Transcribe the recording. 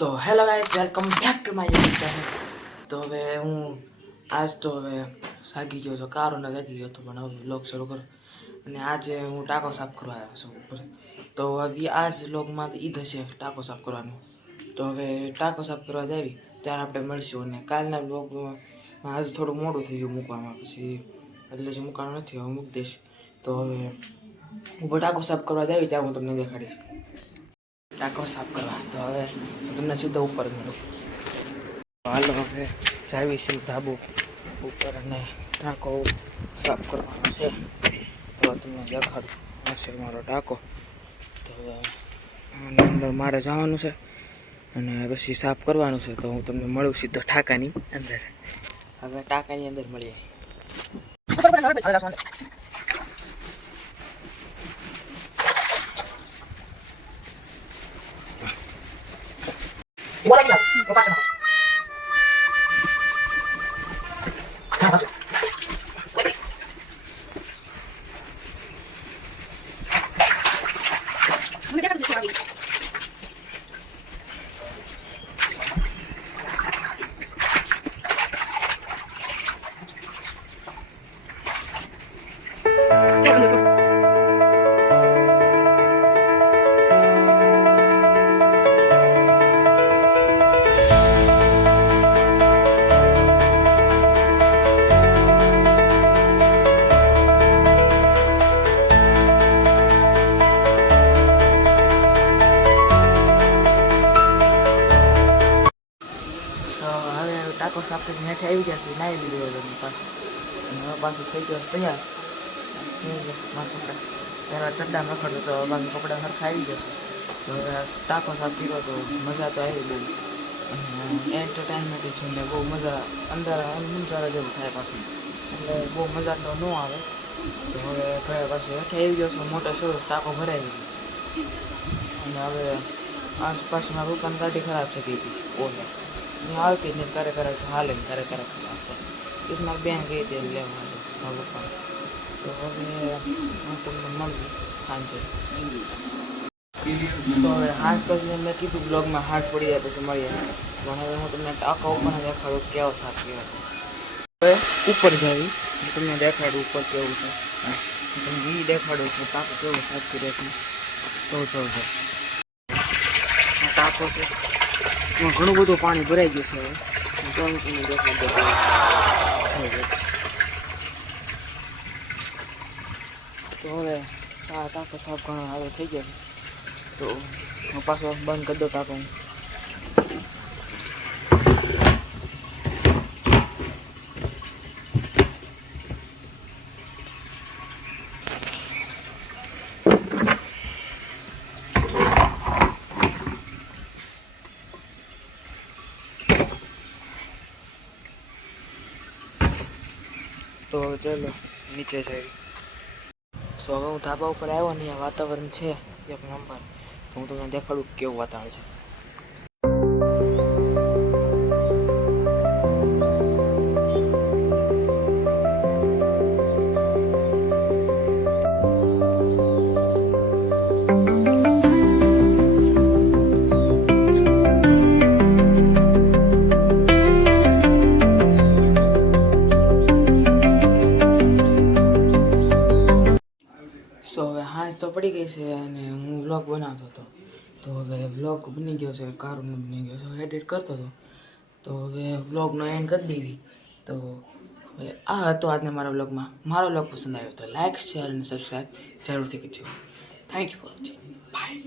So hello guys, welcome back to my YouTube channel. તો હવે હું આજ તો હવે જાગી ગયો હતો, કારોને જાગી ગયો હતો, પણ હવે વ્લોગ શરૂ કરો. અને આજે હું ટાંકો સાફ કરવા આવ્યો છું ઉપર. તો હવે આજ વ્લોગમાં ઈદ હશે ટાંકો સાફ કરવાનું. તો હવે ટાંકો સાફ કરવા જાવી ત્યારે આપણે મળીશું. અને કાલના વ્લોગમાં આજે થોડું મોડું થઈ ગયું મૂકવામાં, પછી એટલે જે મૂકવાનું નથી હવે મૂકી દઈશ. તો હવે હું ટાંકો સાફ કરવા જાવી ત્યાં હું તમને દેખાડીશ ટાંકો સાફ કરવા. તો હવે તમને સીધો ઉપર મળું. હાલો હવે જાવી છે ધાબુ ઉપર અને ટાંકો સાફ કરવાનો છે. તો તમને દેખાડું હશે મારો ટાંકો. તો હવે આની અંદર મારે જવાનું છે અને પછી સાફ કરવાનું છે. તો હું તમને મળું સીધો ટાંકાની અંદર. હવે ટાંકાની અંદર મળીએ. ટાંકો સાફ કરીને હેઠે આવી ગયા છે, નાહી લીધું હતું પાછું. અને હવે પાછું થઈ ગયો તૈયાર. મારા કપડાં પહેલાં ચડ્ડા રખડતો તો બાકી કપડાં સરખા આવી ગયા છે. તો હવે ટાંકો સાફ કર્યો તો મજા તો આવી બહુ. અને એન્ટરટેનમેન્ટ છે ને બહુ મજા અંદર અંજારા જેવું થાય પાછું, એટલે બહુ મજા તો ન આવે. તો હવે ઘરે પાછું હેઠે આવી ગયો છે, મોટા સરસ ટાંકો ભરાઈ ગયો. અને હવે આસપાસમાં દુકાન ગાડી ખરાબ થઈ ગઈ હતી ઓલે આવતી ને ક્યારેક હાલે ને ક્યારેક આવતો રીતના બેન ગઈ હતી લેવા માટે. તો હવે હું તમને મળું સાંજે. સો હવે હાથ તો મેં કીધું બ્લોગમાં હાથ પડી જાય પછી મળીએ. પણ હવે હું તમને ટાંકા ઉપર દેખાડું કેવો સાફ કર્યો છે. હવે ઉપર જાવી તમને દેખાડું ઉપર કેવું છે. તમને એ દેખાડું છે ટાંકો કેવો સાફ કર્યો છે. તો જો ટાંકો છે એમાં ઘણું બધું પાણી ભરાઈ ગયું છે. હવે તો તમને દેખાડું. તો હવે ટાંકો સાફ ઘણો હવે થઈ ગયો છે. તો હું પાછો બંધ કરી દો ટાંકો. તો ચાલો નીચે જઈએ. સો હવે હું ધાબા ઉપર આવ્યો ને આ વાતાવરણ છે એક નંબર. હું તમને દેખાડું કેવું વાતાવરણ છે. સો હવે હાંજ તો પડી ગઈ છે અને હું વ્લોગ બનાવતો હતો. તો હવે વ્લોગ બની ગયો છે, કારનો બની ગયો છે, એડિટ કરતો હતો. તો હવે વ્લોગનો એન્ડ કરી દેવી. તો હવે આ હતો આજના મારા વ્લોગમાં. મારો વ્લોગ પસંદ આવ્યો તો લાઇક, શેર અને સબસ્ક્રાઈબ જરૂરથી કરજો. Thank you for watching. By.